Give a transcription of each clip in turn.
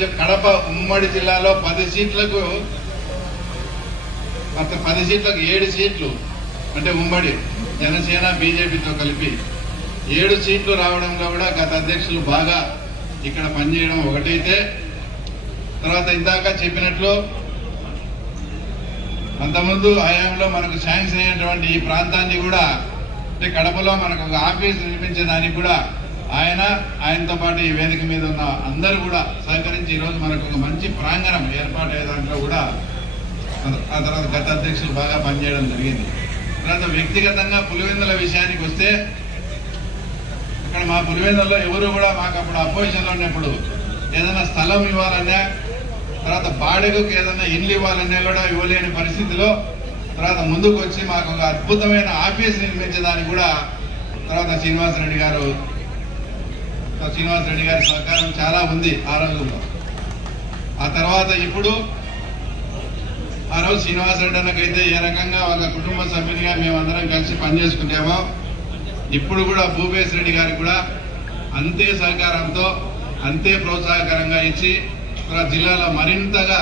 ఈరోజు కడప ఉమ్మడి జిల్లాలో 10 సీట్లకు 7 సీట్లు అంటే ఉమ్మడి జనసేన బీజేపీతో కలిపి 7 సీట్లు రావడంలో కూడా గత అధ్యక్షులు బాగా ఇక్కడ పనిచేయడం ఒకటైతే, తర్వాత ఇందాక చెప్పినట్లు అంతకుముందు హయాంలో మనకు శాంక్షన్ అయినటువంటి ఈ ప్రాంతాన్ని కూడా అంటే కడపలో మనకు ఒక ఆఫీస్ నిర్మించేదానికి కూడా ఆయనతో పాటు ఈ వేదిక మీద ఉన్న అందరూ కూడా సహకరించి ఈరోజు మనకు ఒక మంచి ప్రాంగణం ఏర్పాటయ్యే దాంట్లో కూడా ఆ తర్వాత గత అధ్యక్షులు బాగా పనిచేయడం జరిగింది. తర్వాత వ్యక్తిగతంగా పులివెందుల విషయానికి వస్తే ఇక్కడ మా పులివెందులలో ఎవరు కూడా మాకు అప్పుడు అపోజిషన్లో ఉన్నప్పుడు ఏదైనా స్థలం ఇవ్వాలన్నా తర్వాత బాడెగుకు ఏదైనా ఇల్లు ఇవ్వాలన్నా కూడా ఇవ్వలేని పరిస్థితిలో తర్వాత ముందుకు వచ్చి మాకు ఒక అద్భుతమైన ఆఫీస్ నిర్మించడానికి కూడా తర్వాత శ్రీనివాసరెడ్డి గారి సహకారం చాలా ఉంది ఆ రోజుల్లో. ఆ తర్వాత ఇప్పుడు ఆ రోజు శ్రీనివాసరెడ్డి అన్నకైతే ఏ రకంగా ఒక కుటుంబ సభ్యునిగా మేమందరం కలిసి పనిచేసుకుంటామో ఇప్పుడు కూడా భూపేశ్ రెడ్డి గారికి కూడా అంతే సహకారంతో అంతే ప్రోత్సాహకరంగా ఇచ్చి జిల్లాలో మరింతగా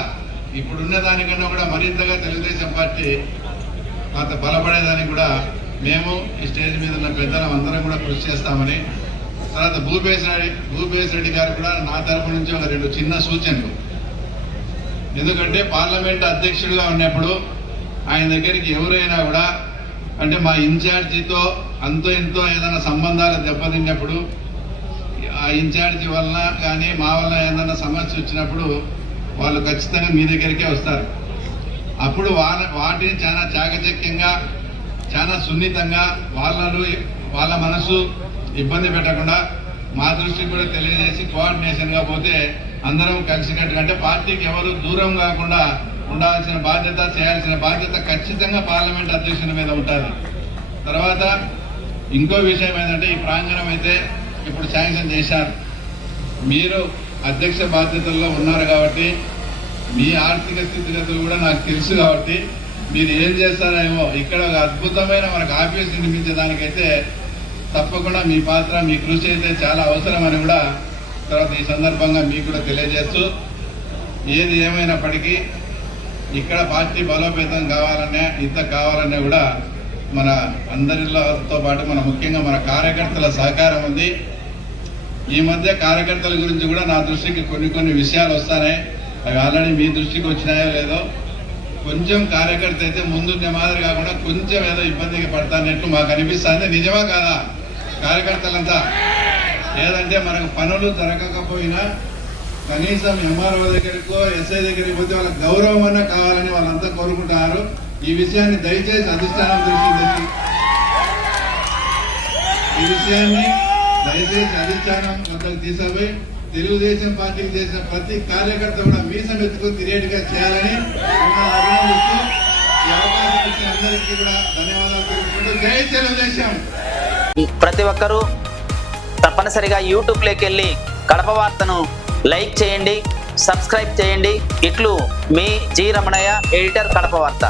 ఇప్పుడున్న దానికన్నా కూడా మరింతగా తెలుగుదేశం పార్టీ అంత బలపడేదానికి కూడా మేము ఈ స్టేజ్ మీద ఉన్న పెద్దలం అందరం కూడా కృషి చేస్తామని, తర్వాత భూపేశ్ రెడ్డి గారు కూడా నా తరఫు నుంచి ఒక 2 చిన్న సూచనలు. ఎందుకంటే పార్లమెంట్ అధ్యక్షుడిగా ఉన్నప్పుడు ఆయన దగ్గరికి ఎవరైనా కూడా అంటే మా ఇన్ఛార్జితో అంతో ఎంతో ఏదైనా సంబంధాలు దెబ్బతిన్నప్పుడు ఆ ఇన్ఛార్జి వలన కానీ మా వల్ల ఏదైనా సమస్య వచ్చినప్పుడు వాళ్ళు ఖచ్చితంగా మీ దగ్గరికే వస్తారు. అప్పుడు వాటిని చాలా చాకచక్యంగా చాలా సున్నితంగా వాళ్ళ మనసు ఇబ్బంది పెట్టకుండా మా దృష్టికి కూడా తెలియజేసి కోఆర్డినేషన్గా పోతే అందరం కలిసికట్టుగా అంటే పార్టీకి ఎవరు దూరం కాకుండా ఉండాల్సిన బాధ్యత చేయాల్సిన బాధ్యత ఖచ్చితంగా పార్లమెంట్ అధ్యక్షుల మీద ఉంటుంది. తర్వాత ఇంకో విషయం ఏంటంటే ఈ ప్రాంగణం అయితే ఇప్పుడు శాంక్షన్ చేశారు. మీరు అధ్యక్ష బాధ్యతల్లో ఉన్నారు కాబట్టి మీ ఆర్థిక స్థితిగతులు కూడా నాకు తెలుసు కాబట్టి మీరు ఏం చేస్తారేమో ఇక్కడ ఒక అద్భుతమైన మనకు ఆఫీస్ నిర్మించడానికైతే తప్పకుండా మీ పాత్ర మీ కృషి అయితే చాలా అవసరమని కూడా తర్వాత ఈ సందర్భంగా మీకు కూడా తెలియజేస్తూ ఏది ఏమైనప్పటికీ ఇక్కడ పార్టీ బలోపేతం కావాలన్నా కూడా మన అందరితో పాటు ముఖ్యంగా మన కార్యకర్తల సహకారం ఉంది. ఈ మధ్య కార్యకర్తల గురించి కూడా నా దృష్టికి కొన్ని విషయాలు వస్తున్నాయి. అవి ఆల్రెడీ మీ దృష్టికి వచ్చినాయో లేదో. కొంచెం కార్యకర్త అయితే ముందున్న మాదిరి కాకుండా కొంచెం ఏదో ఇబ్బందిగా పడతానట్లు మాకు అనిపిస్తుంది. నిజమా కాదా? కార్యకర్తలంతా ఏదంటే మనకు పనులు జరగకపోయినా కనీసం ఎంఆర్ఓ దగ్గరికో ఎస్ఐ దగ్గరికి పోతే వాళ్ళకి గౌరవం అన్నా కావాలని వాళ్ళంతా కోరుకుంటున్నారు. ఈ విషయాన్ని దయచేసి అధిష్టానం వద్దకు తీసుకుపోయి తెలుగుదేశం పార్టీకి చేసిన ప్రతి కార్యకర్త కూడా మీసం ఎత్తుకుని తిరిగేట్టుగా చేయాలని అభినందిస్తూ ఈ అవకాశం ఇచ్చిన అందరికీ కూడా ధన్యవాదాలు తెలుపుకుంటూ జై తెలుగుదేశం. ప్రతి ఒక్కరూ తప్పనిసరిగా యూట్యూబ్లోకి వెళ్ళి కడప వార్తను లైక్ చేయండి, సబ్స్క్రైబ్ చేయండి. ఇట్లు మీ జి రమణయ్య, ఎడిటర్, కడప వార్త.